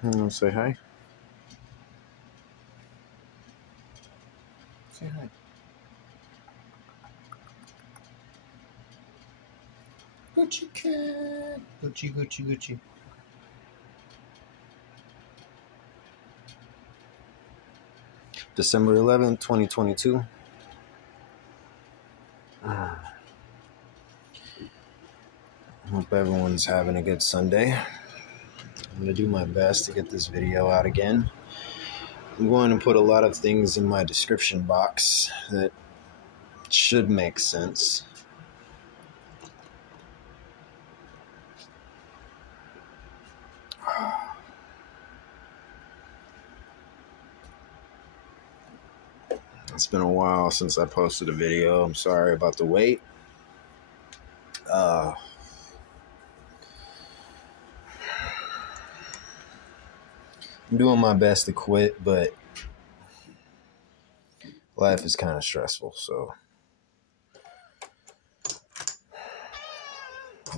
Say hi. Say hi. Gucci cat. Gucci, Gucci, Gucci. December 11th, 2022. I hope everyone's having a good Sunday. I'm going to do my best to get this video out again. I'm going to put a lot of things in my description box that should make sense. It's been a while since I posted a video. I'm sorry about the wait. I'm doing my best to quit, but life is kind of stressful, so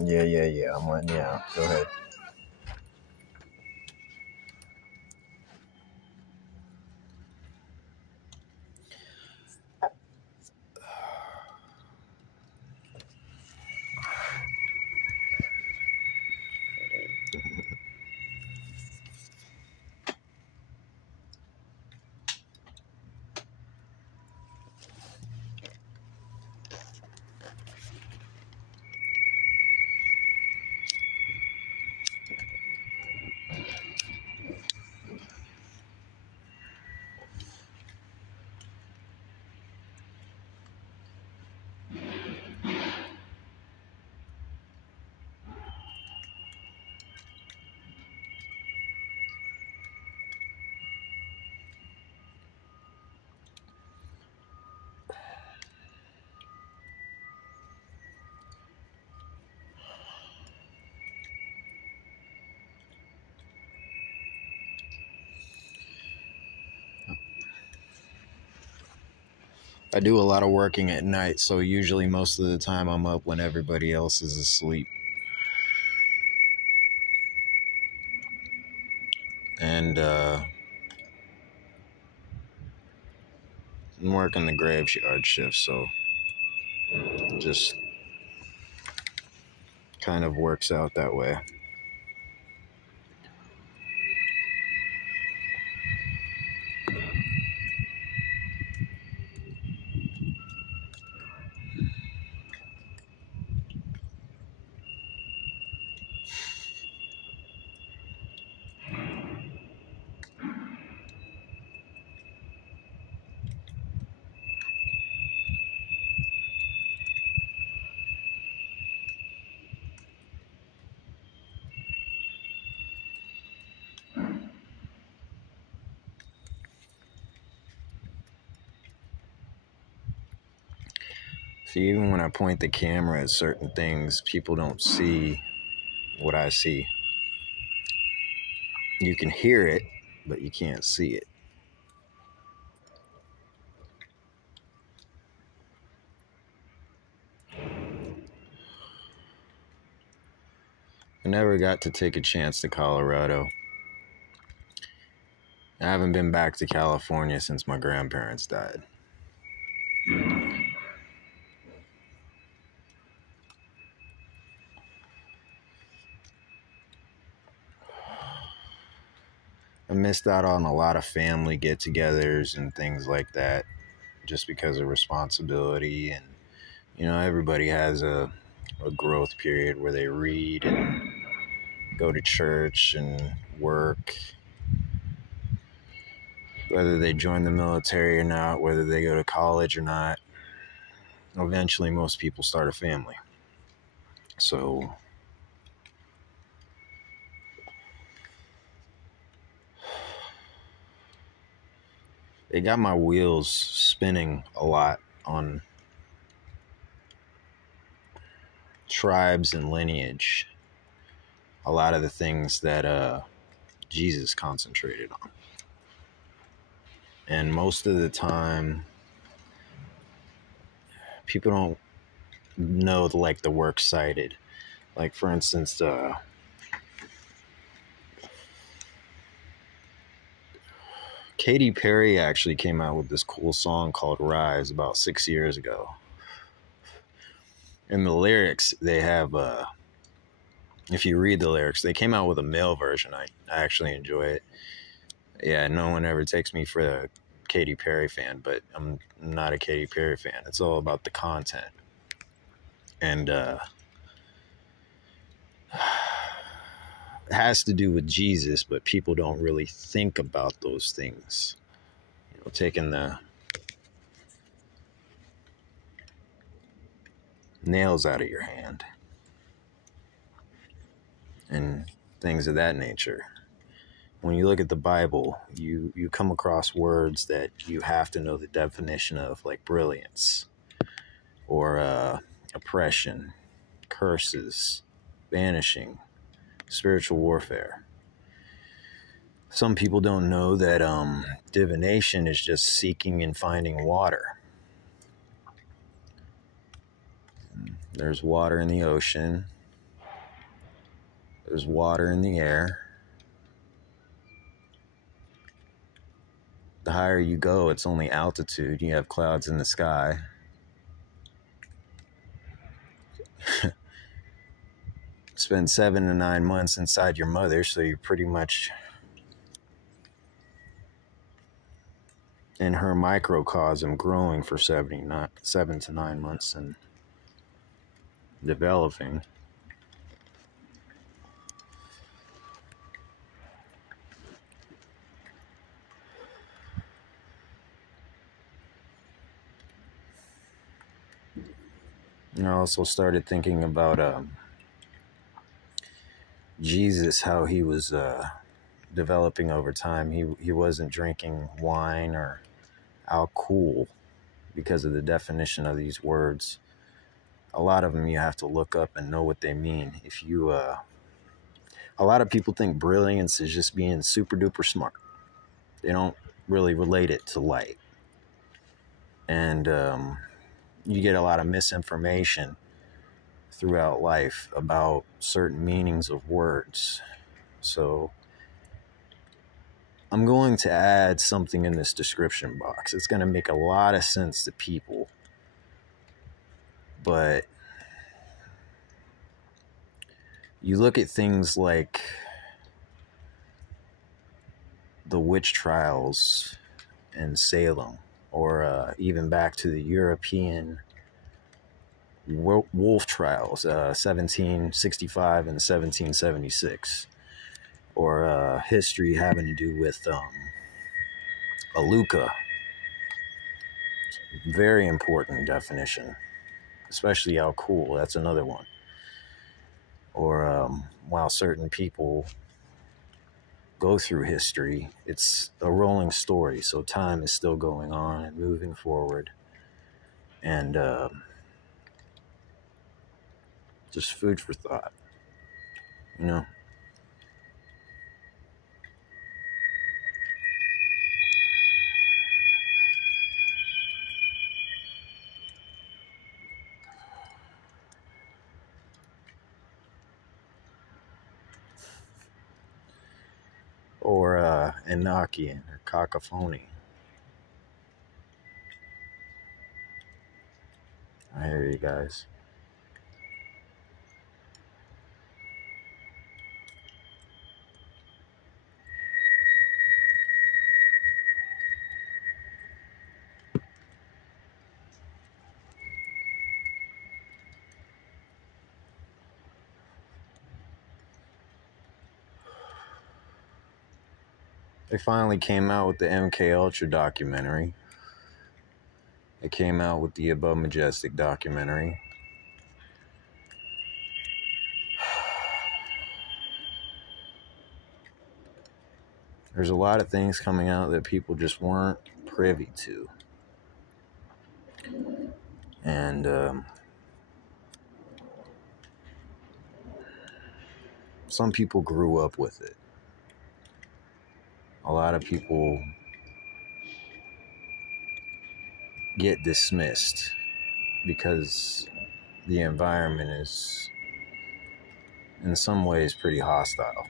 yeah. I'm letting you out. Go ahead. I do a lot of working at night, so usually most of the time I'm up when everybody else is asleep. And I'm working the graveyard shift, so it just kind of works out that way. See, even when I point the camera at certain things, people don't see what I see. You can hear it, but you can't see it. I never got to take a chance to Colorado. I haven't been back to California since my grandparents died. I missed out on a lot of family get-togethers and things like that just because of responsibility. And, you know, everybody has a growth period where they read and go to church and work. Whether they join the military or not, whether they go to college or not, eventually most people start a family. So it got my wheels spinning a lot on tribes and lineage. A lot of the things that Jesus concentrated on. And most of the time, people don't know the works cited. Like, for instance, Katy Perry actually came out with this cool song called Rise about 6 years ago. In the lyrics, they have, if you read the lyrics, they came out with a male version. I actually enjoy it. Yeah, no one ever takes me for a Katy Perry fan, but I'm not a Katy Perry fan. It's all about the content. And it has to do with Jesus, but people don't really think about those things. You know, taking the nails out of your hand and things of that nature. When you look at the Bible, you come across words that you have to know the definition of, like brilliance or oppression, curses, banishing, spiritual warfare. Some people don't know that divination is just seeking and finding water. There's water in the ocean. There's water in the air. The higher you go, it's only altitude. You have clouds in the sky. Spend 7 to 9 months inside your mother, so you're pretty much in her microcosm growing for 7 to 9 months and developing. And I also started thinking about Jesus, how he was developing over time. He wasn't drinking wine or alcohol because of the definition of these words. A lot of them you have to look up and know what they mean. If you, a lot of people think brilliance is just being super duper smart. They don't really relate it to light. And you get a lot of misinformation throughout life about certain meanings of words. So I'm going to add something in this description box. It's going to make a lot of sense to people. But you look at things like the witch trials in Salem, or even back to the European wolf trials, 1765 and 1776, or history having to do with Aluka. Very important definition, especially how cool. That's another one. Or while certain people go through history, it's a rolling story, so time is still going on and moving forward. And just food for thought, you know. Or Enochian or cacophony. I hear you guys. They finally came out with the MK Ultra documentary. They came out with the Above Majestic documentary. There's a lot of things coming out that people just weren't privy to. And some people grew up with it. A lot of people get dismissed because the environment is in some ways pretty hostile.